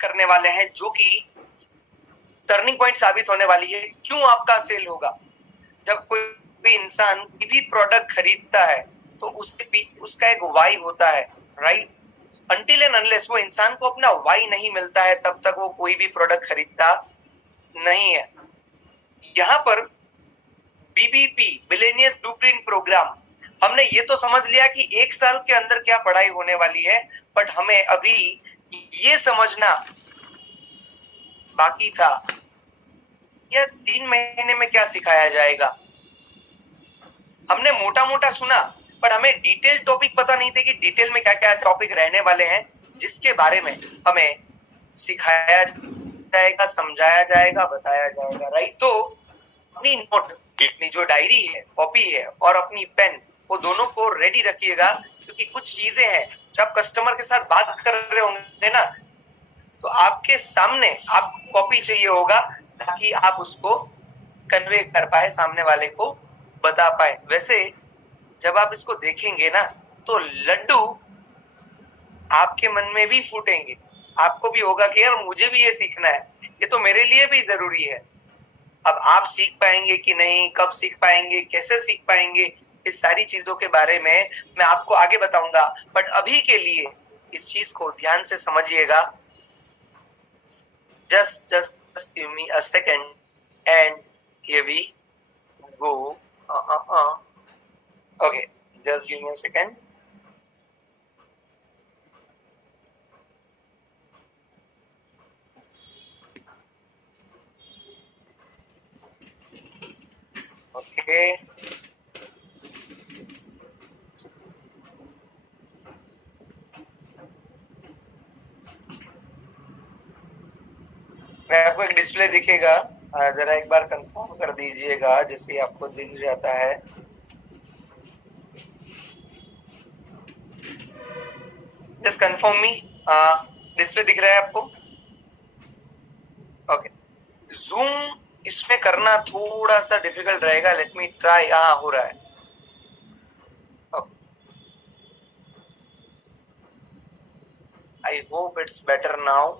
करने वाले हैं जो कि टर्निंग पॉइंट साबित होने वाली है। क्यों आपका सेल होगा? जब कोई भी इंसान कोई भी प्रोडक्ट खरीदता है तो उसके पीछे उसका एक वाई होता है, राइट? अनटिल एंड अनलेस वो इंसान को अपना वाई नहीं मिलता है तब तक वो कोई भी प्रोडक्ट खरीदता नहीं है। यहाँ पर बीबीपी बिलियनियर्स ब्लूप्रिंट प्रोग्राम, हमने ये तो समझ लिया कि 1 साल के अंदर क्या पढ़ाई होने वाली है, बट हमें अभी ये समझना बाकी था यह 3 महीने में क्या सिखाया जाएगा। हमने मोटा मोटा सुना पर हमें डिटेल टॉपिक पता नहीं थे कि डिटेल में क्या क्या ऐसे टॉपिक रहने वाले हैं जिसके बारे में हमें सिखाया जाएगा, समझाया जाएगा, बताया जाएगा, राइट? तो अपनी नोट, अपनी जो डायरी है, कॉपी है और अपनी पेन, वो दोनों को रेडी रखिएगा, क्योंकि कुछ चीजें हैं जब आप कस्टमर के साथ बात कर रहे होंगे ना, तो आपके सामने आपको कॉपी चाहिए होगा ताकि आप उसको कन्वे कर पाए, सामने वाले को बता पाए। वैसे जब आप इसको देखेंगे ना तो लड्डू आपके मन में भी फूटेंगे, आपको भी होगा कि यार मुझे भी ये सीखना है, ये तो मेरे लिए भी जरूरी है। अब आप सीख पाएंगे कि नहीं, कब सीख पाएंगे, कैसे सीख पाएंगे, इस सारी चीजों के बारे में मैं आपको आगे बताऊंगा, बट अभी के लिए इस चीज को ध्यान से समझिएगा। just give me a second and here we go. Okay, just give me a second. Okay. मैं आपको एक डिस्प्ले दिखेगा, जरा एक बार कंफर्म कर दीजिएगा जैसे आपको दिख जाता है। जस्ट कंफर्म मी, डिस्प्ले दिख रहा है आपको? ओके, जूम इसमें करना थोड़ा सा डिफिकल्ट रहेगा, लेट मी ट्राई। हाँ, हो रहा है। I hope it's better now.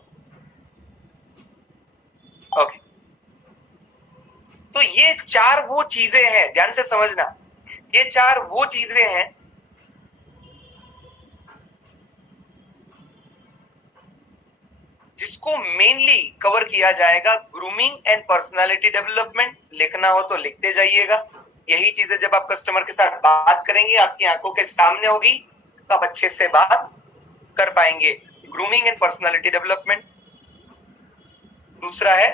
Okay, तो ये 4 वो चीजें हैं, ध्यान से समझना, ये 4 वो चीजें हैं जिसको मेनली कवर किया जाएगा। ग्रूमिंग एंड पर्सनालिटी डेवलपमेंट, लिखना हो तो लिखते जाइएगा। यही चीजें जब आप कस्टमर के साथ बात करेंगे, आपकी आंखों के सामने होगी, तो आप अच्छे से बात कर पाएंगे। Grooming and personality development. दूसरा है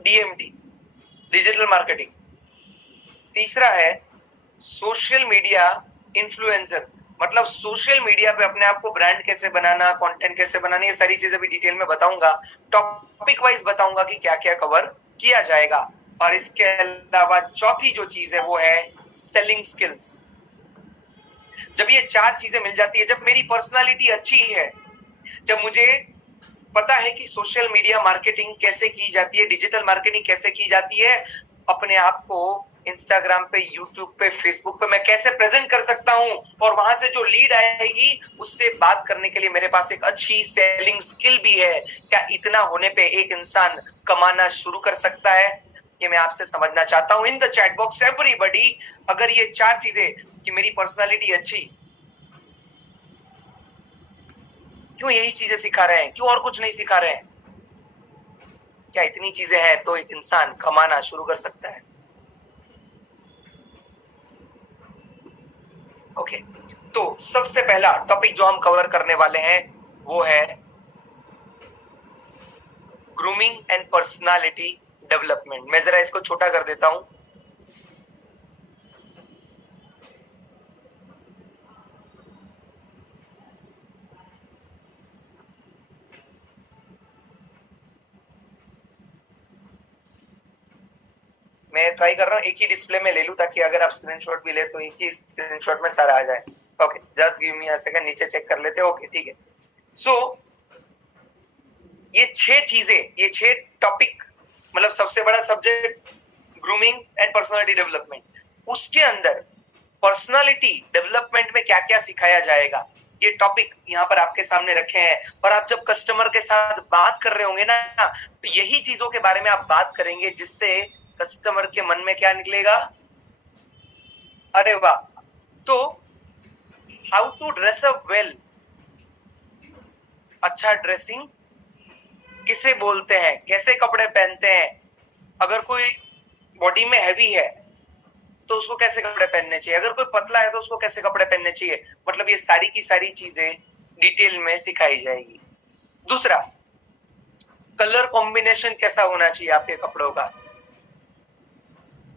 डीएमटी, डिजिटल मार्केटिंग। तीसरा है सोशल मीडिया इन्फ्लुएंसर, मतलब सोशल मीडिया पे अपने आप को ब्रांड कैसे बनाना, कंटेंट कैसे बनाना, ये सारी चीजें भी डिटेल में बताऊंगा, टॉपिक वाइज बताऊंगा कि क्या क्या कवर किया जाएगा। और इसके अलावा चौथी जो चीज है वो है सेलिंग स्किल्स। जब ये 4 चीजें मिल जाती है, जब मेरी पर्सनालिटी अच्छी है, जब मुझे पता है कि सोशल मीडिया मार्केटिंग कैसे की जाती है, डिजिटल मार्केटिंग कैसे की जाती है, अपने आप को इंस्टाग्राम पे, यूट्यूब पे, फेसबुक पे मैं कैसे प्रेजेंट कर सकता हूं, और वहां से जो लीड आएगी उससे बात करने के लिए मेरे पास एक अच्छी सेलिंग स्किल भी है। क्या इतना होने पे एक इंसान कमाना शुरू कर सकता है? ये मैं आपसे समझना चाहता हूं। In the chat box everybody, अगर ये 4 चीजें कि मेरी पर्सनालिटी अच्छी, क्यों यही चीजें सिखा रहे हैं, क्यों और कुछ नहीं सिखा रहे हैं? क्या इतनी चीजें हैं तो एक इंसान कमाना शुरू कर सकता है? ओके, तो सबसे पहला टॉपिक जो हम कवर करने वाले हैं वो है ग्रूमिंग एंड पर्सनालिटी डेवलपमेंट। मैं जरा इसको छोटा कर देता हूं। मैं ट्राई कर रहा हूं एक ही डिस्प्ले में ले लूं ताकि अगर आप स्क्रीनशॉट भी ले तो एक ही स्क्रीनशॉट में सारा आ जाए। Okay, just give me a second, नीचे चेक कर लेते हैं। ओके, ठीक है। सो ये 6 चीजें, ये 6 टॉपिक, मतलब सबसे बड़ा subject grooming and personality development. उसके अंदर पर्सनालिटी डेवलपमेंट में क्या क्या सिखाया जाएगा, ये टॉपिक यहाँ पर आपके सामने रखे हैं, और आप जब कस्टमर के साथ बात कर रहे होंगे ना, तो यही चीजों के बारे में आप बात करेंगे, जिससे कस्टमर के मन में क्या निकलेगा, अरे वाह। तो how to dress up well, अच्छा ड्रेसिंग किसे बोलते हैं, कैसे कपड़े पहनते हैं, अगर कोई बॉडी में हैवी है तो उसको कैसे कपड़े पहनने चाहिए, अगर कोई पतला है तो उसको कैसे कपड़े पहनने चाहिए, मतलब ये सारी की सारी चीजें डिटेल में सिखाई जाएगी। दूसरा, कलर कॉम्बिनेशन कैसा होना चाहिए आपके कपड़ों का।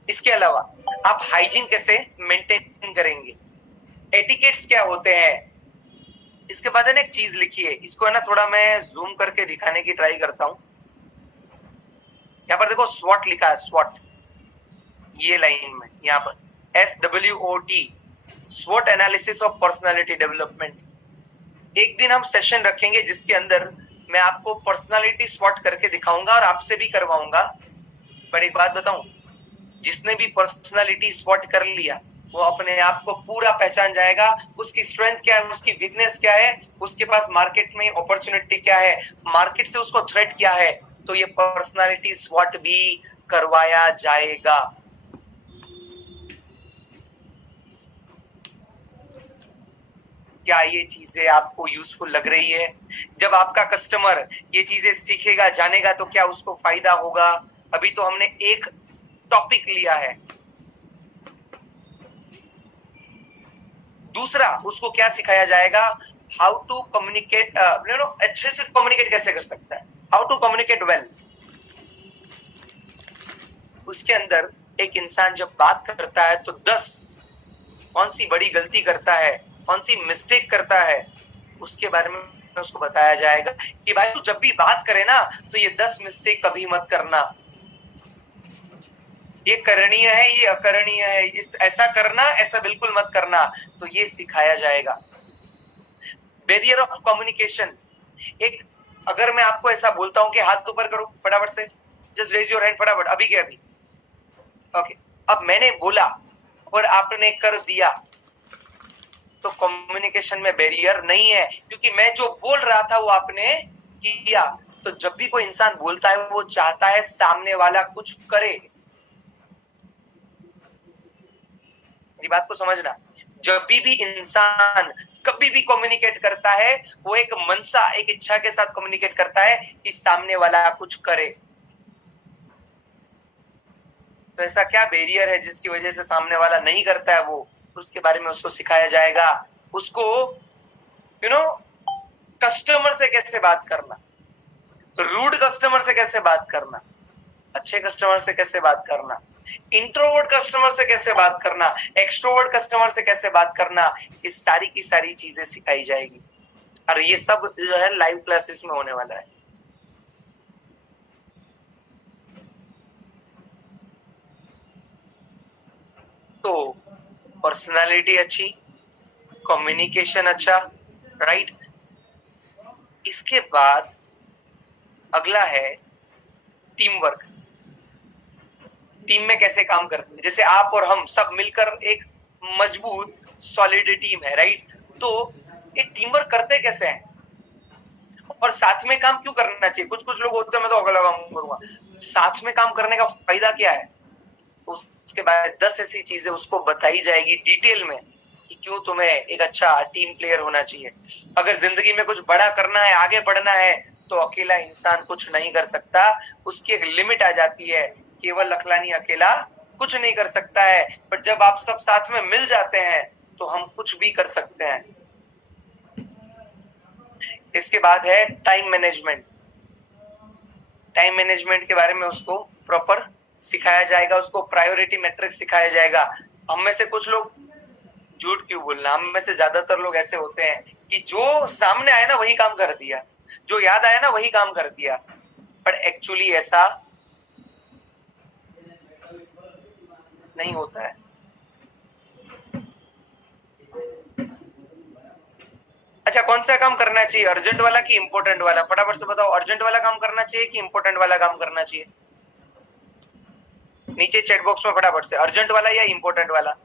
इसके अलावा आप हाइजीन कैसे मेंटेन करेंगे, एटिकेट्स क्या होते हैं। इसके बाद है ना एक चीज लिखी है, इसको है ना थोड़ा मैं जूम करके दिखाने की ट्राई करता हूं। यहाँ पर देखो स्वॉट लिखा है, स्वॉट, ये लाइन में यहाँ पर SWOT, स्वॉट एनालिसिस ऑफ पर्सनालिटी डेवलपमेंट। एक दिन हम सेशन रखेंगे जिसके अंदर मैं आपको पर्सनालिटी स्वॉट करके दिखाऊंगा और आपसे भी करवाऊंगा। पर एक बात बताऊं, जिसने भी पर्सनालिटी स्वॉट कर लिया वो अपने आप को पूरा पहचान जाएगा, उसकी स्ट्रेंथ क्या है, उसकी वीकनेस क्या है, उसके पास मार्केट में अपॉर्चुनिटी क्या है, मार्केट से उसको थ्रेट क्या है। तो ये पर्सनालिटी स्वॉट भी करवाया जाएगा। क्या ये चीजें आपको यूजफुल लग रही है? जब आपका कस्टमर ये चीजें सीखेगा, जानेगा, तो क्या उसको फायदा होगा। अभी तो हमने एक टॉपिक लिया है। दूसरा, उसको क्या सिखाया जाएगा, हाउ टू कम्युनिकेट, अच्छे से कम्युनिकेट कैसे कर सकता है, हाउ टू कम्युनिकेट वेल। उसके अंदर एक इंसान जब बात करता है तो 10 कौन सी बड़ी गलती करता है, कौन सी मिस्टेक करता है, उसके बारे में उसको बताया जाएगा कि भाई तू जब भी बात करे ना तो ये 10 मिस्टेक कभी मत करना, ये करणीय है, ये अकरणीय है, इस ऐसा करना, ऐसा बिल्कुल मत करना। तो ये सिखाया जाएगा। बैरियर ऑफ कम्युनिकेशन, एक, अगर मैं आपको ऐसा बोलता हूं कि हाथ ऊपर करो फटाफट से, जस्ट रेज योर हैंड फटाफट, अभी के अभी, ओके, अब मैंने बोला और आपने कर दिया, तो कम्युनिकेशन में बैरियर नहीं है, क्योंकि मैं जो बोल रहा था वो आपने किया। तो जब भी कोई इंसान बोलता है वो चाहता है सामने वाला कुछ करे। मेरी बात को समझना, जब भी इंसान कभी भी कम्युनिकेट करता है वो एक मनसा, एक इच्छा के साथ कम्युनिकेट करता है कि सामने वाला कुछ करे। तो ऐसा क्या बैरियर है जिसकी वजह से सामने वाला नहीं करता है, वो उसके बारे में उसको सिखाया जाएगा। उसको कस्टमर से कैसे बात करना, रूड कस्टमर से कैसे बात करना, अच्छे कस्टमर से कैसे बात करना, इंट्रोवर्ट कस्टमर से कैसे बात करना, एक्सट्रोवर्ट कस्टमर से कैसे बात करना, ये सारी की सारी चीजें सिखाई जाएगी। और ये सब जो है लाइव क्लासेस में होने वाला है। तो पर्सनालिटी अच्छी, कम्युनिकेशन अच्छा, राइट। इसके बाद अगला है टीम वर्क। टीम में कैसे काम करते हैं, जैसे आप और हम सब मिलकर एक मजबूत सॉलिड टीम है, राइट। तो ये टीम वर्क करते कैसे हैं और साथ में काम क्यों करना चाहिए। कुछ कुछ लोग होते हैं मैं तो अगला काम करूंगा, साथ में काम करने का फायदा क्या है। उसके बाद 10 ऐसी चीजें उसको बताई जाएगी डिटेल में कि क्यों तुम्हें एक अच्छा टीम प्लेयर होना चाहिए। अगर जिंदगी में कुछ बड़ा करना है, आगे बढ़ना है, तो अकेला इंसान कुछ नहीं कर सकता, उसकी एक लिमिट आ जाती है। केवल अकलानी अकेला कुछ नहीं कर सकता है, पर जब आप सब साथ में मिल जाते हैं तो हम कुछ भी कर सकते हैं। इसके बाद है टाइम मैनेजमेंट। टाइम मैनेजमेंट के बारे में उसको प्रॉपर सिखाया जाएगा, उसको प्रायोरिटी मैट्रिक्स सिखाया जाएगा। हम में से कुछ लोग, झूठ क्यों बोलना, हम में से ज्यादातर लोग ऐसे होते हैं कि जो सामने आया ना वही काम कर दिया, जो याद आया ना वही काम कर दिया, पर एक्चुअली ऐसा नहीं होता है। अच्छा, कौन सा काम करना चाहिए, अर्जेंट वाला कि इंपॉर्टेंट वाला, फटाफट से बताओ। अर्जेंट वाला काम करना चाहिए कि इंपॉर्टेंट वाला काम करना चाहिए, नीचे चैट बॉक्स में फटाफट से, अर्जेंट वाला या इंपॉर्टेंट वाला।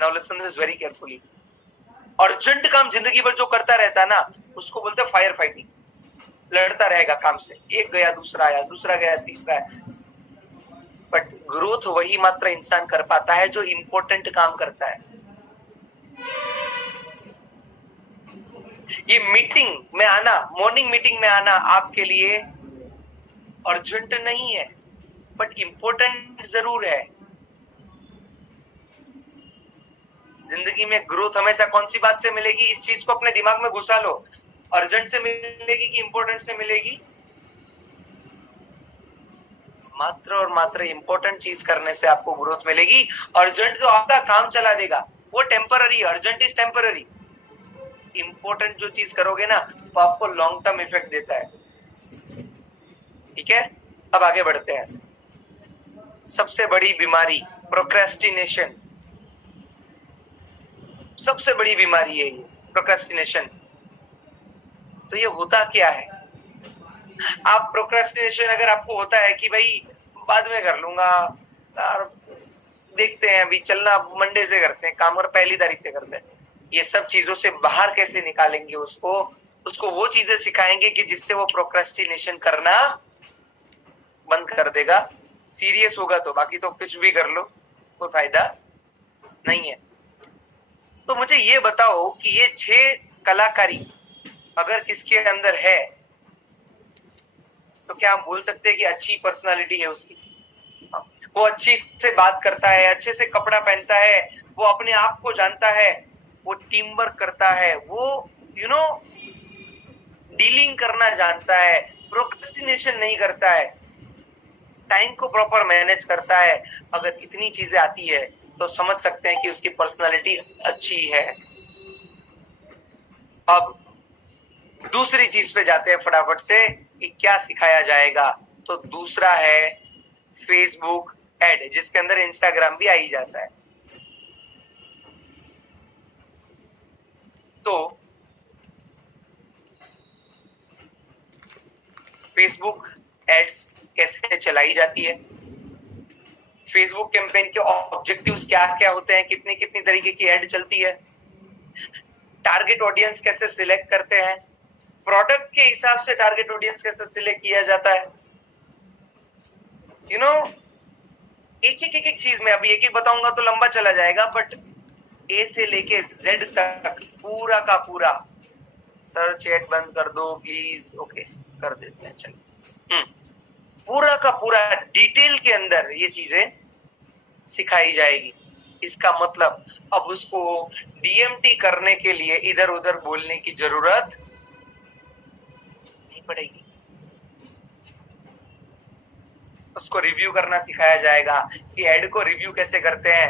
Now listen this very carefully. Urgent काम जिंदगी भर जो करता रहता ना, उसको बोलते हैं फायर फाइटिंग। लड़ता रहेगा काम से, एक गया दूसरा आया, दूसरा गया तीसरा आया। बट ग्रोथ वही मात्र इंसान कर पाता है जो इंपॉर्टेंट काम करता है। ये मीटिंग में आना, मॉर्निंग मीटिंग में आना आपके लिए अर्जेंट नहीं है, बट इंपॉर्टेंट जरूर है। जिंदगी में ग्रोथ हमेशा कौन सी बात से मिलेगी, इस चीज को अपने दिमाग में घुसा लो। अर्जेंट से मिलेगी कि इंपॉर्टेंट से मिलेगी? मात्र और मात्र इंपॉर्टेंट चीज करने से आपको ग्रोथ मिलेगी। अर्जेंट तो आपका काम चला देगा, वो temporary, urgent is temporary. Important जो चीज करोगे ना, वो आपको लॉन्ग टर्म इफेक्ट देता है। ठीक है, अब आगे बढ़ते हैं। सबसे बड़ी बीमारी प्रोक्रेस्टिनेशन, सबसे बड़ी बीमारी है ये प्रोक्रेस्टिनेशन। तो ये होता क्या है? आप प्रोक्रेस्टिनेशन अगर आपको होता है कि भाई बाद में कर लूंगा यार, देखते हैं अभी चलना, मंडे से करते हैं काम और पहली तारीख से करते हैं, ये सब चीजों से बाहर कैसे निकालेंगे उसको वो चीजें सिखाएंगे कि जिससे वो प्रोक्रेस्टिनेशन करना बंद कर देगा। सीरियस होगा तो, बाकी तो कुछ भी कर लो, कोई फायदा नहीं है। तो मुझे ये बताओ कि ये 6 कलाकारी अगर किसके अंदर है तो क्या हम बोल सकते हैं कि अच्छी पर्सनालिटी है उसकी? वो अच्छी से बात करता है, अच्छे से कपड़ा पहनता है, वो अपने आप को जानता है, वो टीम वर्क करता है, वो डीलिंग करना जानता है, प्रोक्रेस्टिनेशन नहीं करता है, टाइम को प्रॉपर मैनेज करता है। अगर इतनी चीजें आती है तो समझ सकते हैं कि उसकी पर्सनालिटी अच्छी है। अब दूसरी चीज पे जाते हैं फटाफट से कि क्या सिखाया जाएगा। तो दूसरा है फेसबुक एड, जिसके अंदर इंस्टाग्राम भी आ ही जाता है। तो फेसबुक एड्स कैसे चलाई जाती है, फेसबुक कैंपेन के ऑब्जेक्टिव्स क्या क्या होते हैं, कितनी कितनी तरीके की एड चलती है, टारगेट ऑडियंस कैसे सिलेक्ट करते हैं, प्रोडक्ट के हिसाब से टारगेट ऑडियंस कैसे सिलेक्ट किया जाता है। एक चीज में अभी एक बताऊंगा तो लंबा चला जाएगा, बट ए से लेके जेड तक पूरा का पूरा। सर चैट बंद कर दो प्लीज, ओके कर देते हैं, चलिए। पूरा का पूरा डिटेल के अंदर ये चीजें सिखाई जाएगी। इसका मतलब अब उसको डीएमटी करने के लिए इधर उधर बोलने की जरूरत नहीं पड़ेगी। उसको रिव्यू करना सिखाया जाएगा कि एड को रिव्यू कैसे करते हैं,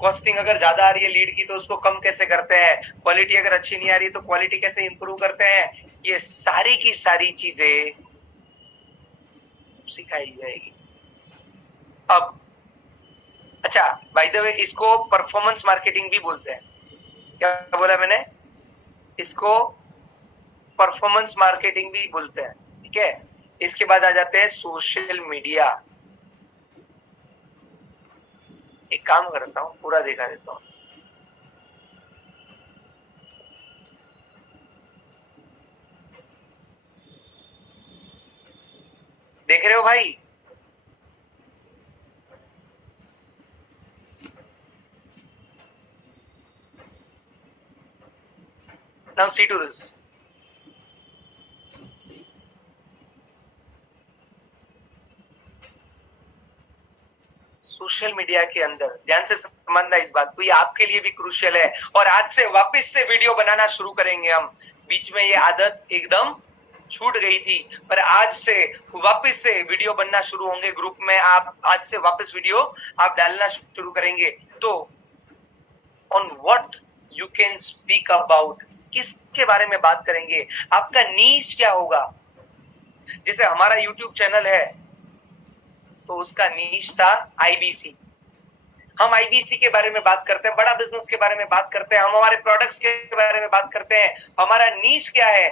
कॉस्टिंग अगर ज्यादा आ रही है लीड की तो उसको कम कैसे करते हैं, क्वालिटी अगर अच्छी नहीं आ रही तो क्वालिटी कैसे इंप्रूव करते हैं। ये सारी की सारी चीजें सिखाई जाएगी। अब अच्छा, बाय द वे इसको परफॉर्मेंस मार्केटिंग भी बोलते हैं। क्या बोला मैंने? इसको परफॉर्मेंस मार्केटिंग भी बोलते हैं। ठीक है, इसके बाद आ जाते हैं सोशल मीडिया। एक काम करता हूं, पूरा दिखा देता हूं। देख रहे हो भाई? Now see to this. Social media के अंदर ध्यान से समझना इस बात को, ये आपके लिए भी क्रूशियल है। और आज से वापस से वीडियो बनाना शुरू करेंगे हम। बीच में ये आदत एकदम छूट गई थी, पर आज से वापस से वीडियो बनना शुरू होंगे ग्रुप में। आप आज से वापस वीडियो आप डालना शुरू करेंगे। तो on what you can speak about, किसके बारे में बात करेंगे, आपका नीश क्या होगा। जैसे हमारा यूट्यूब चैनल है तो उसका नीश था आईबीसी। हम आईबीसी के बारे में बात करते हैं, बड़ा बिजनेस के बारे में बात करते हैं, हम हमारे प्रोडक्ट्स के बारे में बात करते हैं। हमारा नीश क्या है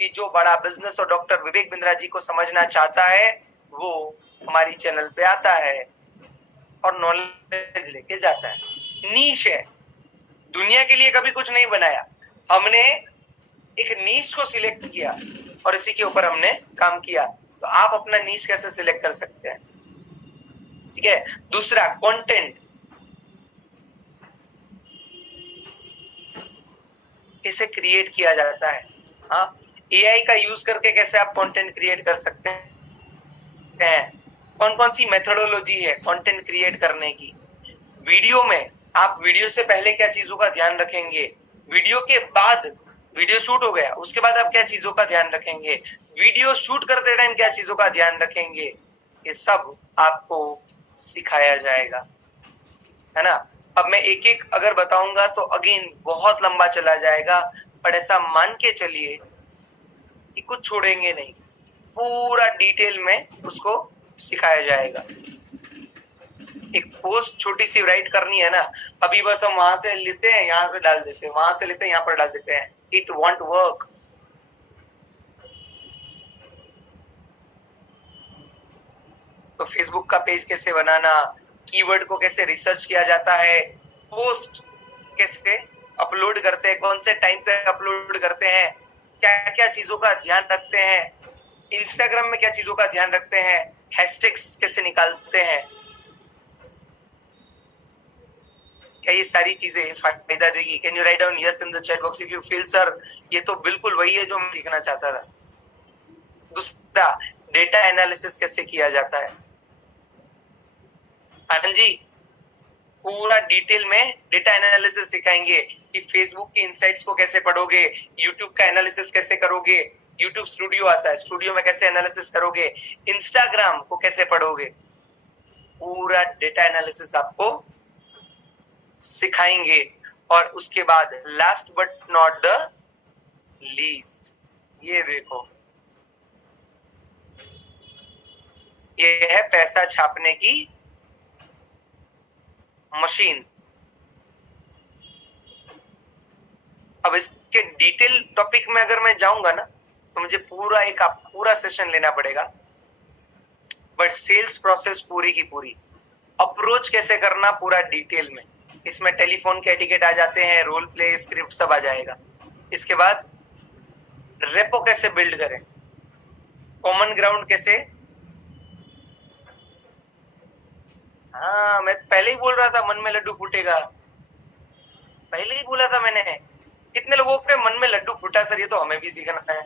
कि जो बड़ा बिजनेस और डॉक्टर विवेक बिंद्रा जी को समझना चाहता है वो हमारी चैनल पे आता है और नॉलेज लेके जाता है। नीश है। दुनिया के लिए कभी कुछ नहीं बनाया, हमने एक नीश को सिलेक्ट किया और इसी के ऊपर हमने काम किया। तो आप अपना नीश कैसे सिलेक्ट कर सकते हैं? ठीक है। दूसरा, कंटेंट कैसे क्रिएट किया जाता है। हाँ, एआई का यूज करके कैसे आप कंटेंट क्रिएट कर सकते हैं, कौन कौन सी मेथोडोलॉजी है कंटेंट क्रिएट करने की। वीडियो में आप वीडियो से पहले क्या चीजों का ध्यान रखेंगे, वीडियो के बाद, वीडियो शूट हो गया उसके बाद आप क्या चीजों का ध्यान रखेंगे, वीडियो शूट करते टाइम क्या चीजों का ध्यान रखेंगे, ये सब आपको सिखाया जाएगा, है ना। अब मैं एक एक अगर बताऊंगा तो अगेन बहुत लंबा चला जाएगा, पर ऐसा मान के चलिए कि कुछ छोड़ेंगे नहीं, पूरा डिटेल में उसको सिखाया जाएगा। एक पोस्ट छोटी सी राइट करनी है ना, अभी बस हम वहां से लेते हैं यहाँ पे डाल देते हैं, वहां से लेते हैं यहाँ पर डाल देते हैं, इट वॉन्ट वर्क। तो फेसबुक का पेज कैसे बनाना, कीवर्ड को कैसे रिसर्च किया जाता है, पोस्ट कैसे अपलोड करते हैं, कौन से टाइम पे अपलोड करते हैं, क्या क्या चीजों का ध्यान रखते हैं, इंस्टाग्राम में क्या चीजों का ध्यान रखते हैं, हैशटैग्स कैसे निकालते हैं, क्या ये सारी चीजें फायदा देगी। Can you write down yes in the chat box if you feel sir ये तो बिल्कुल वही है जो मैं सीखना चाहता था। दूसरा, डेटा एनालिसिस कैसे किया जाता है। आनंद जी पूरा डिटेल में डेटा एनालिसिस सिखाएंगे कि फेसबुक की इनसाइट्स को कैसे पढ़ोगे, यूट्यूब का एनालिसिस कैसे करोगे, यूट्यूब स्टूडियो आता है, स्टूडियो में कैसे एनालिसिस करोगे, इंस्टाग्राम को कैसे पढ़ोगे, पूरा डेटा एनालिसिस आपको सिखाएंगे। और उसके बाद last but not the least, ये देखो, ये है पैसा छापने की मशीन। अब इसके डिटेल टॉपिक में अगर मैं जाऊंगा ना तो मुझे पूरा सेशन लेना पड़ेगा, बट सेल्स प्रोसेस पूरी की पूरी, अप्रोच कैसे करना पूरा डिटेल में, इसमें टेलीफोन के एटिकेट आ जाते हैं, रोल प्ले, स्क्रिप्ट सब आ जाएगा। इसके बाद रेपो कैसे बिल्ड करें, कॉमन ग्राउंड कैसे, हाँ मैं पहले ही बोल रहा था मन में लड्डू फूटेगा, पहले ही बोला था मैंने। कितने लोगों के मन में लड्डू फूटा सर, ये तो हमें भी सीखना है।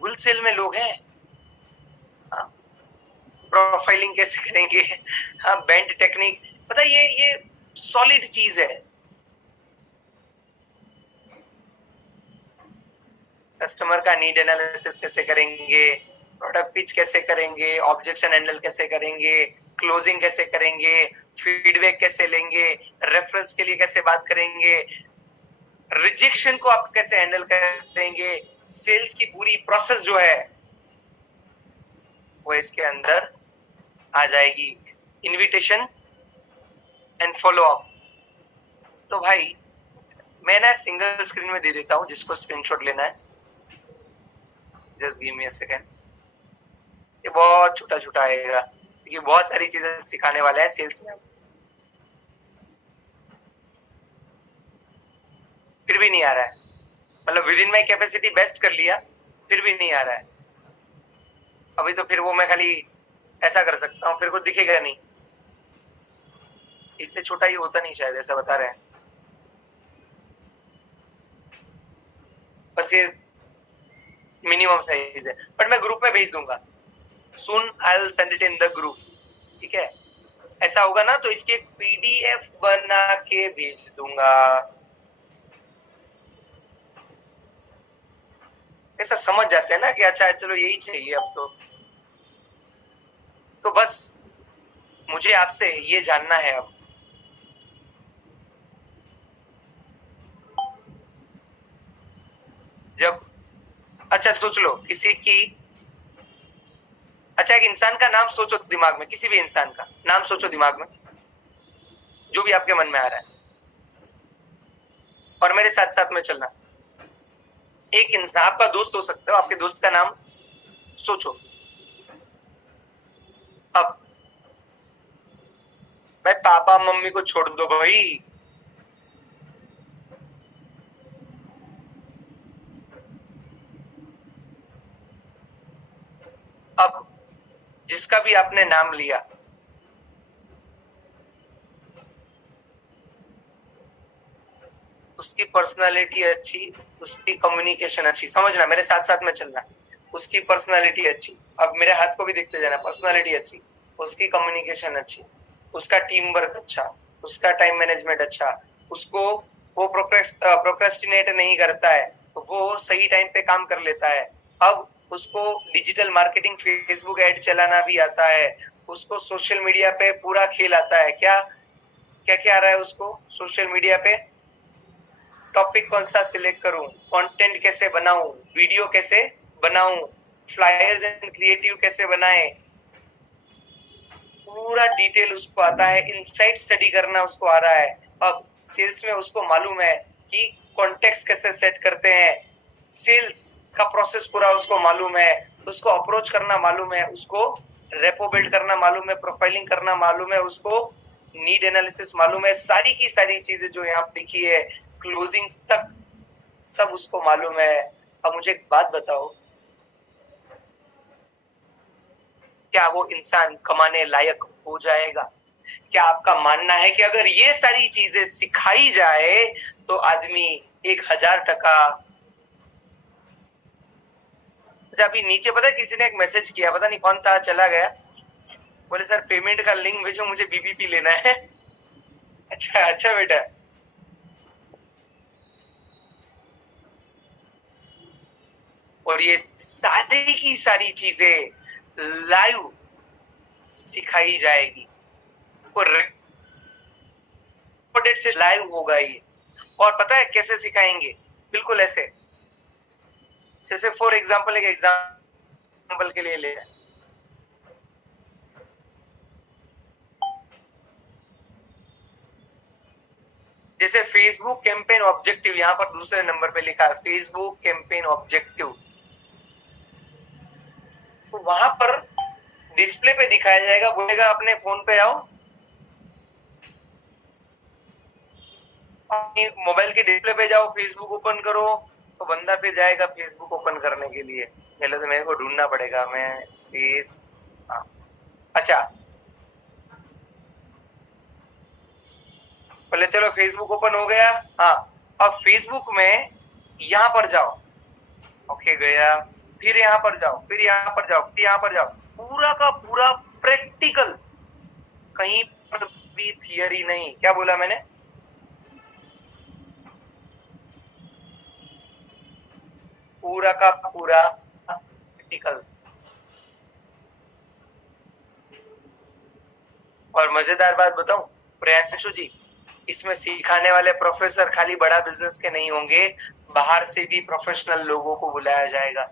होलसेल में लोग हैं, हाँ, प्रोफाइलिंग कैसे करेंगे, हाँ बेंड टेक्निक, पता ये सॉलिड चीज है। कस्टमर का नीड एनालिसिस कैसे करेंगे, प्रोडक्ट पिच कैसे करेंगे, ऑब्जेक्शन हैंडल कैसे करेंगे, क्लोजिंग कैसे करेंगे, फीडबैक कैसे लेंगे, रेफरेंस के लिए कैसे बात करेंगे, रिजेक्शन को आप कैसे हैंडल करेंगे, सेल्स की पूरी प्रोसेस जो है वो इसके अंदर आ जाएगी। इनविटेशन एंड फॉलो अप, तो भाई मैं ना सिंगल स्क्रीन में दे देता हूं, जिसको स्क्रीनशॉट लेना है just give me a second. ये बहुत छोटा छोटा आएगा, ये बहुत सारी चीजें सिखाने वाला है सेल्स में। फिर भी नहीं आ रहा है, मतलब with in my capacity best कर लिया, फिर भी नहीं आ रहा है। अभी तो फिर वो मैं खाली ऐसा कर सकता हूँ, फिर कुछ दिखेगा नहीं, इससे छोटा ही होता नहीं शायद, ऐसा बता रहे हैं। बस ये मिनिमम साइज है, बट मैं ग्रुप में भेज दूंगा, सुन I will send it in the group, ठीक है। ऐसा होगा ना तो इसकी एक पीडीएफ बना के भेज दूंगा, ऐसा समझ जाते हैं ना कि अच्छा चलो यही चाहिए अब तो बस मुझे आपसे ये जानना है अब, जब अच्छा सोच लो किसी की, अच्छा एक इंसान का नाम सोचो दिमाग में, किसी भी इंसान का नाम सोचो दिमाग में, जो भी आपके मन में आ रहा है, और मेरे साथ साथ में चलना। एक इंसान आपका दोस्त हो सकता है, आपके दोस्त का नाम सोचो। अब पापा मम्मी को छोड़ दो भाई। अब जिसका भी आपने नाम लिया, उसकी पर्सनालिटी अच्छी, उसकी कम्युनिकेशन अच्छी, समझना मेरे साथ साथ में चलना। उसकी पर्सनालिटी अच्छी, अब मेरे हाथ को भी देखते जाना, पर्सनालिटी अच्छी, उसकी कम्युनिकेशन अच्छी, उसका टीम वर्क अच्छा, उसका टाइम मैनेजमेंट अच्छा, उसको वो प्रोक्रेस्टिनेट नहीं करता है, तो वो सही टाइम पे काम कर लेता है। अब उसको डिजिटल मार्केटिंग, फेसबुक एड चलाना भी आता है, उसको सोशल मीडिया पे पूरा खेल आता है। क्या क्या क्या आ रहा है उसको सोशल मीडिया पे? टॉपिक कौन सा सिलेक्ट करूं, कंटेंट कैसे बनाऊं, वीडियो कैसे बनाऊं, फ्लायर्स एंड क्रिएटिव कैसे बनाएं, पूरा डिटेल उसको आता है। इनसाइट स्टडी करना उसको आ रहा है। अब सेल्स में उसको मालूम है कि कॉन्टेक्स्ट कैसे सेट करते हैं, सेल्स का प्रोसेस पूरा उसको मालूम है, उसको अप्रोच करना मालूम है, उसको रेपो बिल्ड करना मालूम है, प्रोफाइलिंग करना मालूम है, उसको नीड एनालिसिस मालूम है, सारी की सारी चीजें जो यहाँ पे लिखी है क्लोजिंग तक सब उसको मालूम है। अब मुझे एक बात बताओ, क्या वो इंसान कमाने लायक हो जाएगा? क्या आपका मानना है कि अगर ये सारी चीजें सिखाई जाए तो आदमी 1000%? अच्छा, अभी नीचे पता है किसी ने एक मैसेज किया, पता नहीं कौन था, चला गया, बोले सर पेमेंट का लिंक भेजो, मुझे बीबीपी लेना है। अच्छा अच्छा बेटा, और ये सारी की सारी चीजें लाइव सिखाई जाएगी, और रिकॉर्डेड से लाइव होगा ये। और पता है कैसे सिखाएंगे? बिल्कुल ऐसे, जैसे फॉर एग्जाम्पल, एक एग्जाम्पल के लिए ले, जैसे फेसबुक कैंपेन ऑब्जेक्टिव, यहां पर दूसरे नंबर पे लिखा है फेसबुक कैंपेन ऑब्जेक्टिव, तो वहां पर डिस्प्ले पे दिखाया जाएगा, बोलेगा अपने फोन पे आओ, मोबाइल के डिस्प्ले पे जाओ, फेसबुक ओपन करो, तो बंदा फिर जाएगा फेसबुक ओपन करने के लिए। पहले तो मेरे को ढूंढना पड़ेगा, मैं फेस, हाँ, अच्छा पहले चलो फेसबुक ओपन हो गया। हाँ, अब फेसबुक में यहाँ पर जाओ, ओके गया, फिर यहाँ पर जाओ, फिर यहाँ पर जाओ, फिर यहाँ पर जाओ, पूरा का पूरा प्रैक्टिकल, कहीं पर भी थियरी नहीं। क्या बोला मैंने? पूरा का पूरा प्रैक्टिकल। और मजेदार बात बताऊं प्रियांशु जी, इसमें सिखाने वाले प्रोफेसर खाली बड़ा बिजनेस के नहीं होंगे, बाहर से भी प्रोफेशनल लोगों को बुलाया जाएगा।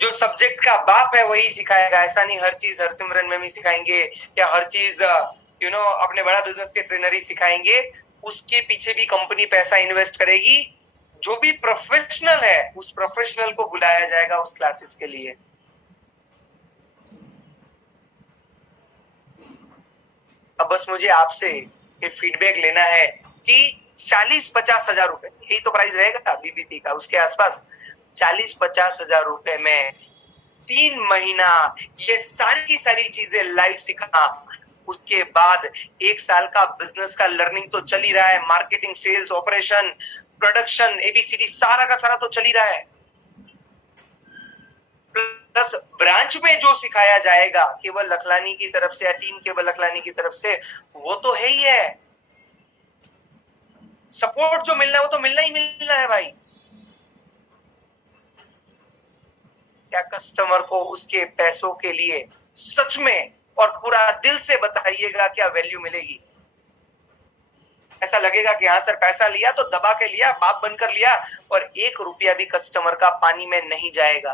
जो सब्जेक्ट का बाप है वही सिखाएगा, ऐसा नहीं हर चीज हरसिमरन में ही सिखाएंगे, या हर चीज अपने बड़ा बिजनेस के ट्रेनर ही सिखाएंगे। उसके पीछे भी कंपनी पैसा इन्वेस्ट करेगी, जो भी प्रोफेशनल है उस प्रोफेशनल को बुलाया जाएगा उस क्लासेस के लिए। अब बस मुझे आपसे ये फीडबैक लेना है कि 40-50 हजार रुपए, यही तो प्राइस रहेगा बीबीपी का, उसके आसपास 40-50 हजार रुपए में 3 महीना ये सारी की सारी चीजें लाइव सिखा, उसके बाद 1 साल का बिजनेस का लर्निंग तो चल ही रहा है, marketing, sales, operation, production, A B C D सारा का सारा तो चल ही रहा है, प्लस ब्रांच में जो सिखाया जाएगा केवल लखलानी की तरफ से या टीम केवल लखलानी की तरफ से, वो तो है ही है। सपोर्ट जो मिलना है वो तो मिलना ही मिलना है भाई। क्या कस्टमर को उसके पैसों के लिए सच में और पूरा दिल से बताइएगा क्या वैल्यू मिलेगी? ऐसा लगेगा कि हाँ सर पैसा लिया तो दबा के लिया, बाप बनकर लिया, और 1 रुपया भी कस्टमर का पानी में नहीं जाएगा,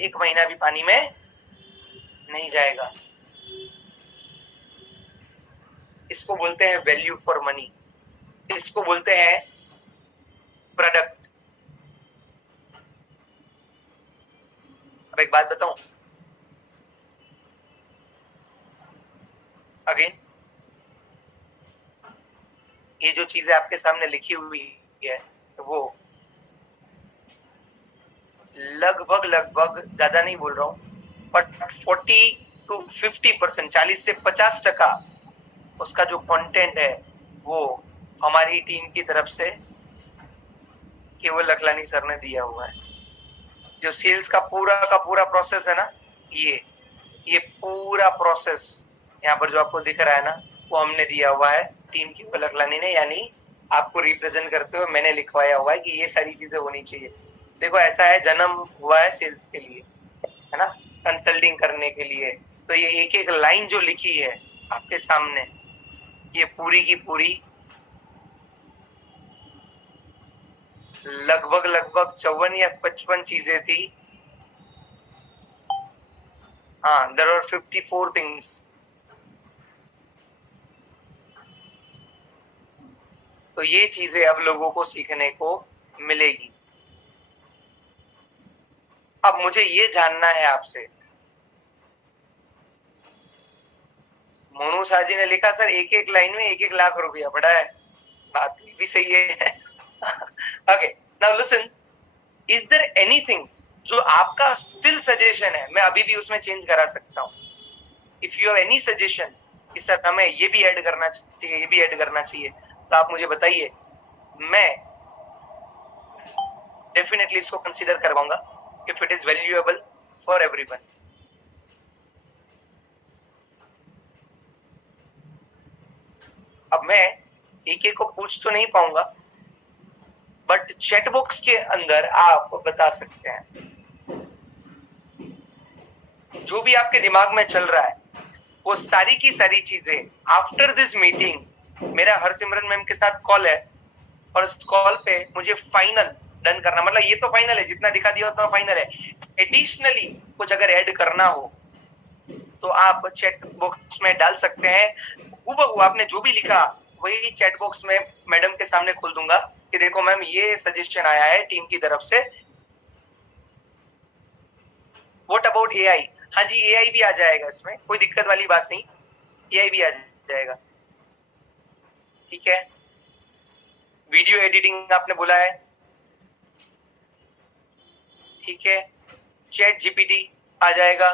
1 महीना भी पानी में नहीं जाएगा। इसको बोलते हैं वैल्यू फॉर मनी, इसको बोलते हैं प्रोडक्ट। अब एक बात बताऊं, अगेन ये जो चीजें आपके सामने लिखी हुई है वो लगभग लगभग, ज्यादा नहीं बोल रहा हूं, बट 40 to 50%, 40 से 50% उसका जो कंटेंट है वो हमारी टीम की तरफ से केवल लखलानी सर ने दिया हुआ है। जो सेल्स का पूरा प्रोसेस है ना, ये पूरा प्रोसेस यहाँ पर जो आपको दिख रहा है ना, वो हमने दिया हुआ है टीम की लखलानी ने, यानी आपको रिप्रेजेंट करते हुए मैंने लिखवाया हुआ है कि ये सारी चीजें होनी चाहिए। देखो ऐसा है, जन्म हुआ है सेल्स के लिए, है ना, कंसल्टिंग करने के लिए। तो ये एक एक लाइन जो लिखी है आपके सामने, ये पूरी की पूरी लगभग 54 या 55 चीजें थी। हाँ, there are 54 things। तो ये चीजें अब लोगों को सीखने को मिलेगी। अब मुझे ये जानना है आपसे, मोनू साजी ने लिखा सर एक एक लाइन में 1-1 लाख रुपया पड़ा है, बात भी सही है। Okay, now listen, is there anything जो आपका स्टिल सजेशन है, मैं अभी भी उसमें चेंज करा सकता हूँ। If you have any suggestion कि सर हमें ये भी ऐड करना चाहिए, ये भी ऐड करना चाहिए, तो आप मुझे बताइए, मैं डेफिनेटली इसको कंसीडर करवाऊंगा if it is valuable for everyone. अब मैं एक एक को पूछ तो नहीं पाऊंगा, बट चैट बॉक्स के अंदर आप बता सकते हैं जो भी आपके दिमाग में चल रहा है, वो सारी की सारी चीजें। आफ्टर दिस मीटिंग मेरा हरसिमरन मैम के साथ कॉल है, और उस कॉल पे मुझे फाइनल डन करना, मतलब ये तो फाइनल है, जितना दिखा दिया उतना फाइनल है। एडिशनली कुछ अगर ऐड करना हो तो आप चैट बॉक्स में डाल सकते हैं। हूबहू आपने जो भी लिखा वही चैट बॉक्स में मैडम के सामने खोल दूंगा कि देखो मैम ये सजेशन आया है टीम की तरफ से। What about AI? हाँ जी, एआई भी आ जाएगा, इसमें कोई दिक्कत वाली बात नहीं, एआई भी आ जाएगा, ठीक है। वीडियो एडिटिंग आपने बोला है, ठीक है। चैट जीपीटी आ जाएगा,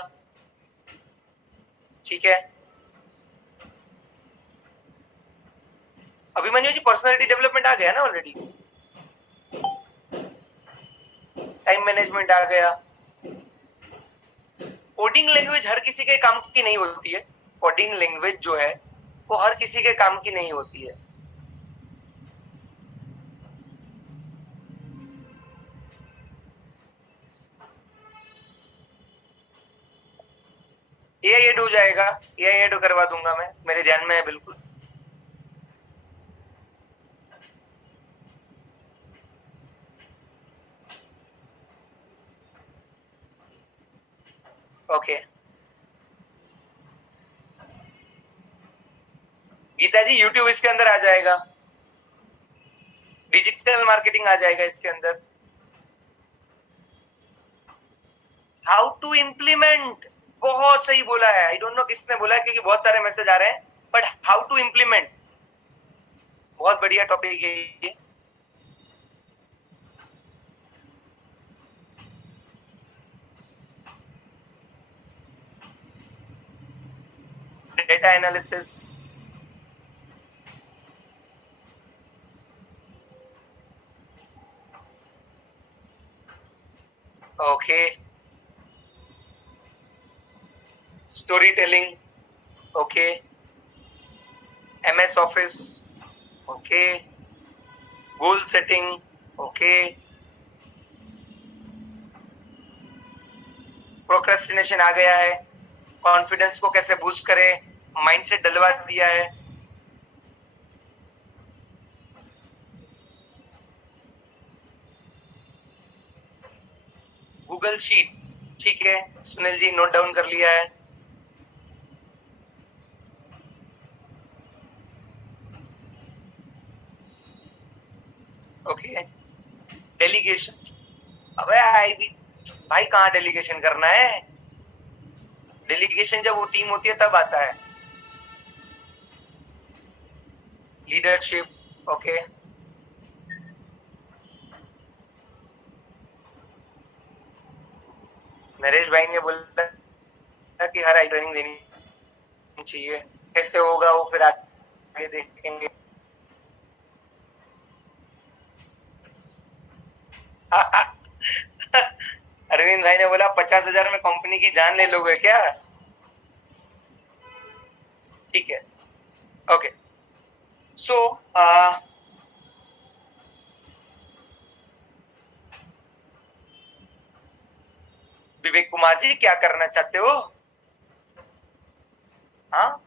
ठीक है। अभिमन्यु जी पर्सनालिटी डेवलपमेंट आ गया ना ऑलरेडी, टाइम मैनेजमेंट आ गया। कोडिंग लैंग्वेज हर किसी के काम की नहीं होती है, कोडिंग लैंग्वेज जो है वो हर किसी के काम की नहीं होती है। एआई ऐड हो जाएगा, एआई ऐड करवा दूंगा मैं, मेरे ध्यान में है बिल्कुल। ओके गीता जी, यूट्यूब इसके अंदर आ जाएगा, डिजिटल मार्केटिंग आ जाएगा इसके अंदर। हाउ टू इम्प्लीमेंट, बहुत सही बोला है। आई डोंट नो किसने बोला है, क्योंकि बहुत सारे मैसेज आ रहे हैं, बट हाउ टू इम्प्लीमेंट बहुत बढ़िया टॉपिक है ये। Data analysis, okay. Story telling, okay. MS Office, okay. Goal setting, okay. Procrastination आ गया है, कॉन्फिडेंस को कैसे बूस्ट करें, माइंडसेट डलवा दिया है। गूगल शीट्स, ठीक है, सुनील जी नोट डाउन कर लिया है। ओके। डेलीगेशन, अबे भाई कहाँ डेलीगेशन करना है, डेलीगेशन जब वो टीम होती है तब आता है। Leadership okay. नरेश भाई ने बोला कि हर आई ट्रेनिंग देनी चाहिए, कैसे होगा वो फिर आगे देखेंगे। अरविंद भाई ने बोला 50,000 में कंपनी की जान ले लोगे क्या? ठीक है ओके। सो विवेक कुमार जी क्या करना चाहते हो? हाँ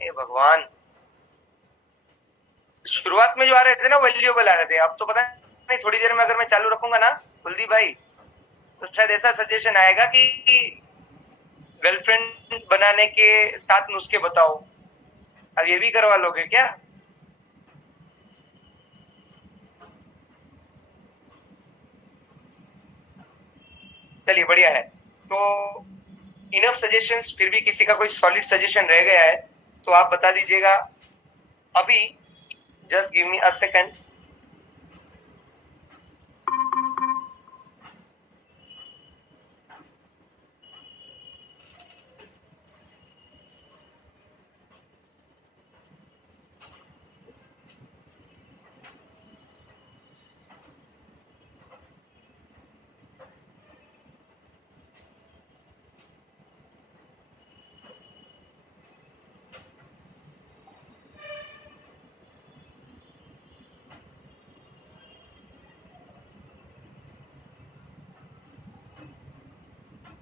हे भगवान, शुरुआत में जो आ रहे थे ना वैल्यूएबल आ रहे थे, अब तो पता नहीं थोड़ी देर में अगर मैं चालू रखूंगा ना कुलदीप भाई तो शायद ऐसा सजेशन आएगा कि गर्लफ्रेंड बनाने के 7 नुस्खे बताओ। अब ये भी करवा लोगे क्या? चलिए बढ़िया है। तो इनफ सजेशंस, फिर भी किसी का कोई सॉलिड सजेशन रह गया है तो आप बता दीजिएगा अभी। Just give me a second.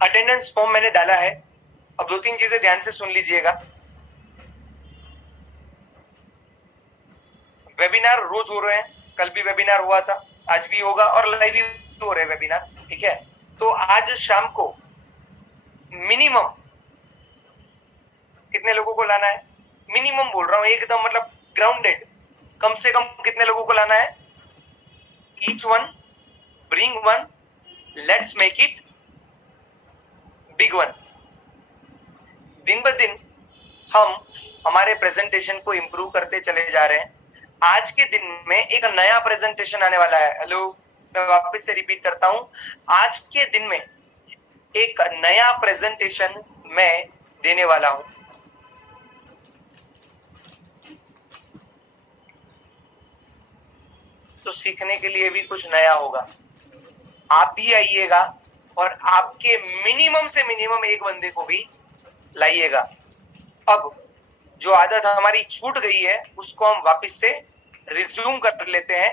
Attendance form मैंने डाला है। अब 2-3 चीजें ध्यान से सुन लीजिएगा। वेबिनार रोज हो रहे हैं, कल भी वेबिनार हुआ था, आज भी होगा और लाइव भी हो रहे हैं वेबिनार, ठीक है। तो आज शाम को मिनिमम कितने लोगों को लाना है? मिनिमम बोल रहा हूं, एकदम मतलब ग्राउंडेड, कम से कम कितने लोगों को लाना है? Each one bring one, let's make it big one. दिन ब दिन हम हमारे प्रेजेंटेशन को इंप्रूव करते चले जा रहे हैं। आज के दिन में एक नया प्रेजेंटेशन आने वाला है। हेलो, मैं वापस से रिपीट करता हूं, आज के दिन में एक नया प्रेजेंटेशन मैं देने वाला हूं। तो सीखने के लिए भी कुछ नया होगा। आप भी आइएगा और आपके मिनिमम से मिनिमम एक बंदे को भी लाइएगा। अब जो आदत हमारी छूट गई है उसको हम वापस से रिज्यूम कर लेते हैं।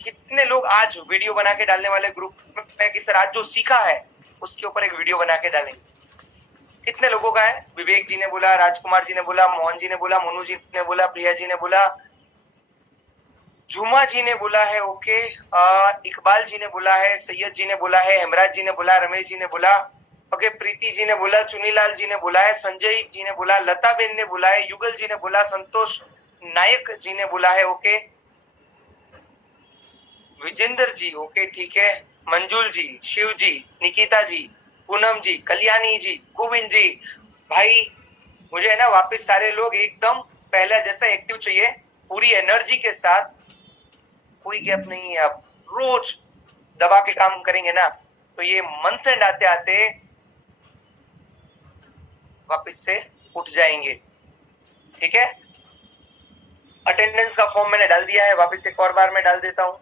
कितने लोग आज वीडियो बना के डालने वाले ग्रुप में कि सर आज जो सीखा है उसके ऊपर एक वीडियो बना के डालेंगे? कितने लोगों का है? विवेक जी ने बोला, राजकुमार जी ने बोला, मोहन जी ने बोला, मोनू जी ने बोला, प्रिया जी ने बोला, जुमा जी ने बोला है, ओके, इकबाल जी ने बोला है, सैयद जी ने बोला है, हेमराज जी ने बोला, रमेश जी ने बोला, ओके, प्रीति जी ने बोला, चुनीलाल जी ने बोला है, संजय जी ने बोला, लता बेन ने बोला है, युगल जी ने बोला, संतोष नायक जी ने बोला है, ओके, विजेंद्र जी, ओके ठीक है, मंजुल जी, शिव जी, निकिता जी, पूनम जी, कल्याणी जी, गोविंद जी। भाई मुझे है ना वापस सारे लोग एकदम पहला जैसा एक्टिव चाहिए, पूरी एनर्जी के साथ, कोई गैप नहीं है। आप रोज दबा के काम करेंगे ना तो ये मंथ एंड आते आते वापस से उठ जाएंगे, ठीक है। अटेंडेंस का फॉर्म मैंने डाल दिया है, वापस एक और बार मैं डाल देता हूं।